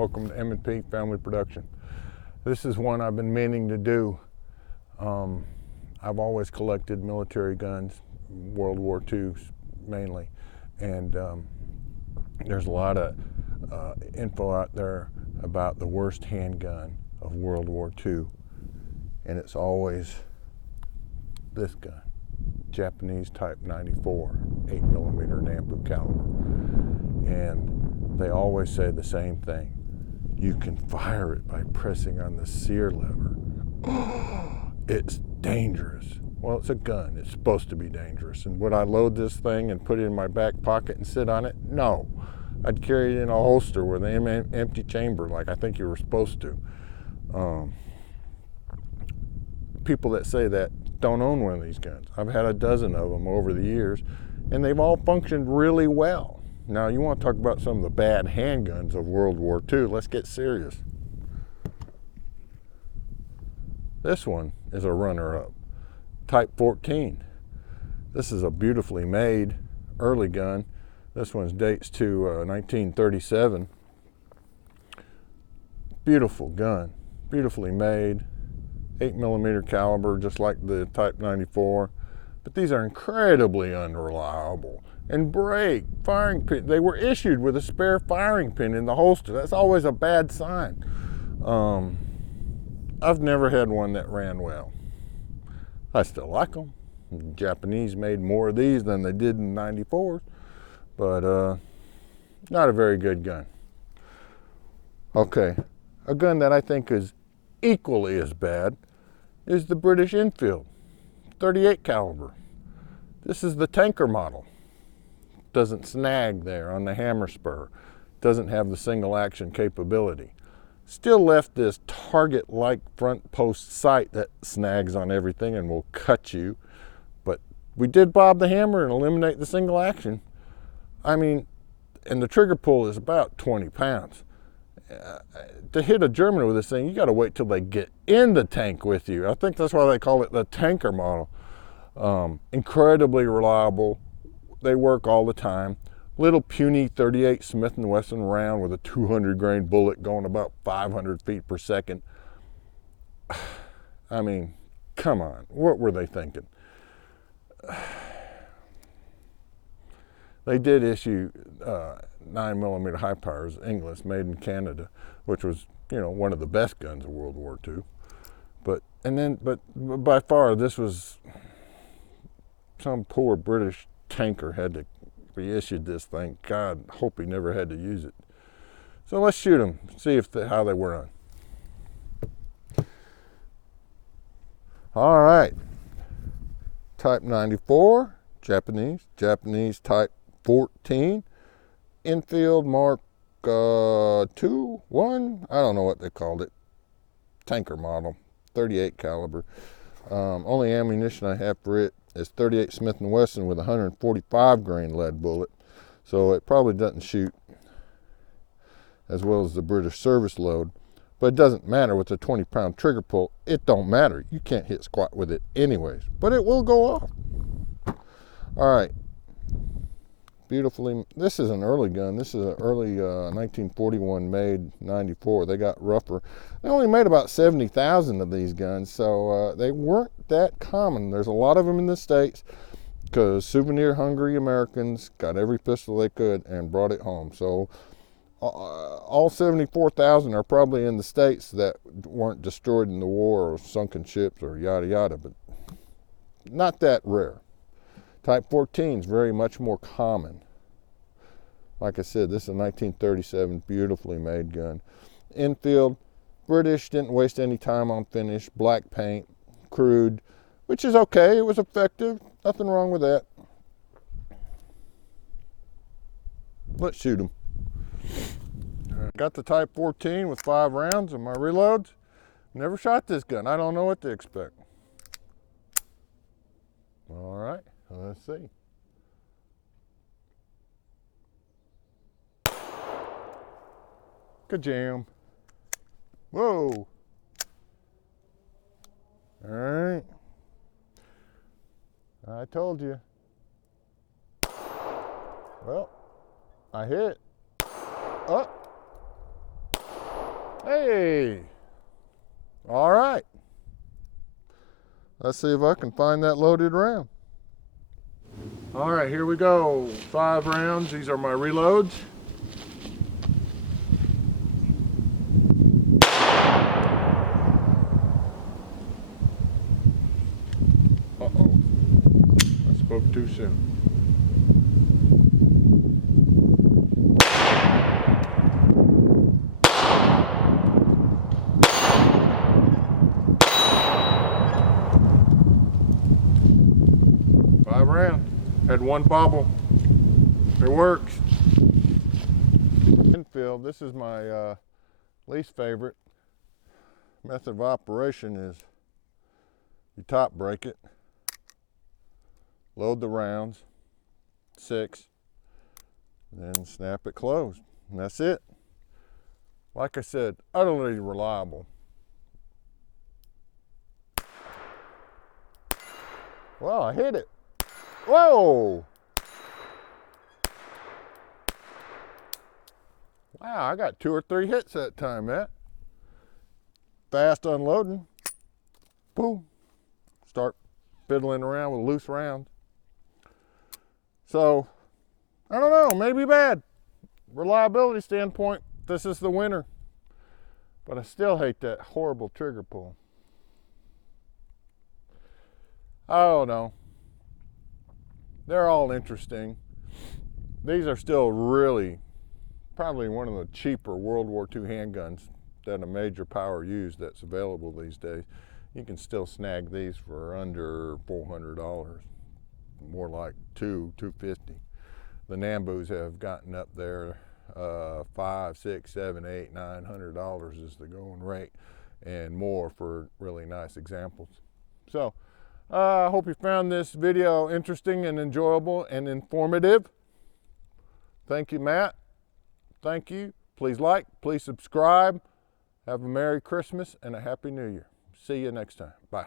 Welcome to M&P Family Production. This is one I've been meaning to do. I've always collected military guns, World War II mainly, and there's a lot of info out there about the worst handgun of World War II, and it's always this gun, Japanese Type 94, 8mm Nambu caliber. And they always say the same thing. You can fire it by pressing on the sear lever. It's dangerous. Well, it's a gun. It's supposed to be dangerous. And would I load this thing and put it in my back pocket and sit on it? No. I'd carry it in a holster with an empty chamber like I think you were supposed to. People that say that don't own one of these guns. I've had a dozen of them over the years, and they've all functioned really well. Now, you want to talk about some of the bad handguns of World War II, let's get serious. This one is a runner-up, Type 14. This is a beautifully made early gun. This one dates to 1937. Beautiful gun, beautifully made. 8mm caliber, just like the Type 94, but these are incredibly unreliable and break. Firing pin, they were issued with a spare firing pin in the holster. That's always a bad sign. I've never had one that ran well. I still like them. The Japanese made more of these than they did in 94s, but not a very good gun. Okay, a gun that I think is equally as bad is the British Enfield, 38 caliber. This is the tanker model. Doesn't snag there on the hammer spur. Doesn't have the single action capability. Still left this target-like front post sight that snags on everything and will cut you. But we did bob the hammer and eliminate the single action. I mean, and the trigger pull is about 20 pounds. To hit a German with this thing, you got to wait till they get in the tank with you. I think that's why they call it the tanker model. Incredibly reliable. They work all the time. Little puny 38 Smith & Wesson round with a 200 grain bullet going about 500 feet per second. I mean, come on, what were they thinking? They did issue 9mm high powers, English, made in Canada, which was, one of the best guns of World War II. But by far, this was some poor British tanker had to reissue this thing. God, hope he never had to use it. So let's shoot them, see how they were on. All right, Type 94, Japanese Type 14, Infield Mark 2, 1, I don't know what they called it, tanker model, 38 caliber. Only ammunition I have for it is 38 Smith & Wesson with a 145 grain lead bullet, so it probably doesn't shoot as well as the British service load, but it doesn't matter with the 20-pound trigger pull. It don't matter. You can't hit squat with it anyways, but it will go off. All right. Beautifully, this is an early gun. This is an early 1941 made 94. They got rougher. They only made about 70,000 of these guns, so they weren't that common. There's a lot of them in the States because souvenir hungry Americans got every pistol they could and brought it home. So all 74,000 are probably in the States that weren't destroyed in the war or sunken ships or yada yada, but not that rare. Type 14 is very much more common. Like I said, this is a 1937 beautifully made gun. Infield, British, didn't waste any time on finish, black paint, crude, which is okay. It was effective. Nothing wrong with that. Let's shoot them. Got the Type 14 with 5 rounds in my reloads. Never shot this gun. I don't know what to expect. All right. Let's see. Ka-jam. Whoa. All right. I told you. Well, I hit. Up. Hey, all right. Let's see if I can find that loaded round. All right, here we go. 5 rounds. These are my reloads. Uh-oh. I spoke too soon. Had 1 bobble. It works. Infield, this is my least favorite method of operation. Is you top break it, load the rounds, 6, then snap it closed, and that's it. Like I said, utterly reliable. Well, I hit it. Whoa! Wow, I got 2 or 3 hits that time, Matt. Fast unloading. Boom. Start fiddling around with loose rounds. So, I don't know, maybe bad. Reliability standpoint, this is the winner. But I still hate that horrible trigger pull. I don't know. They're all interesting. These are still really probably one of the cheaper World War II handguns that a major power used that's available these days. You can still snag these for under $400, more like $250. The Nambus have gotten up there, $500, $600, $700, $800, $900 is the going rate, and more for really nice examples. So I hope you found this video interesting and enjoyable and informative. Thank you, Matt. Thank you. Please like, please subscribe. Have a Merry Christmas and a Happy New Year. See you next time. Bye.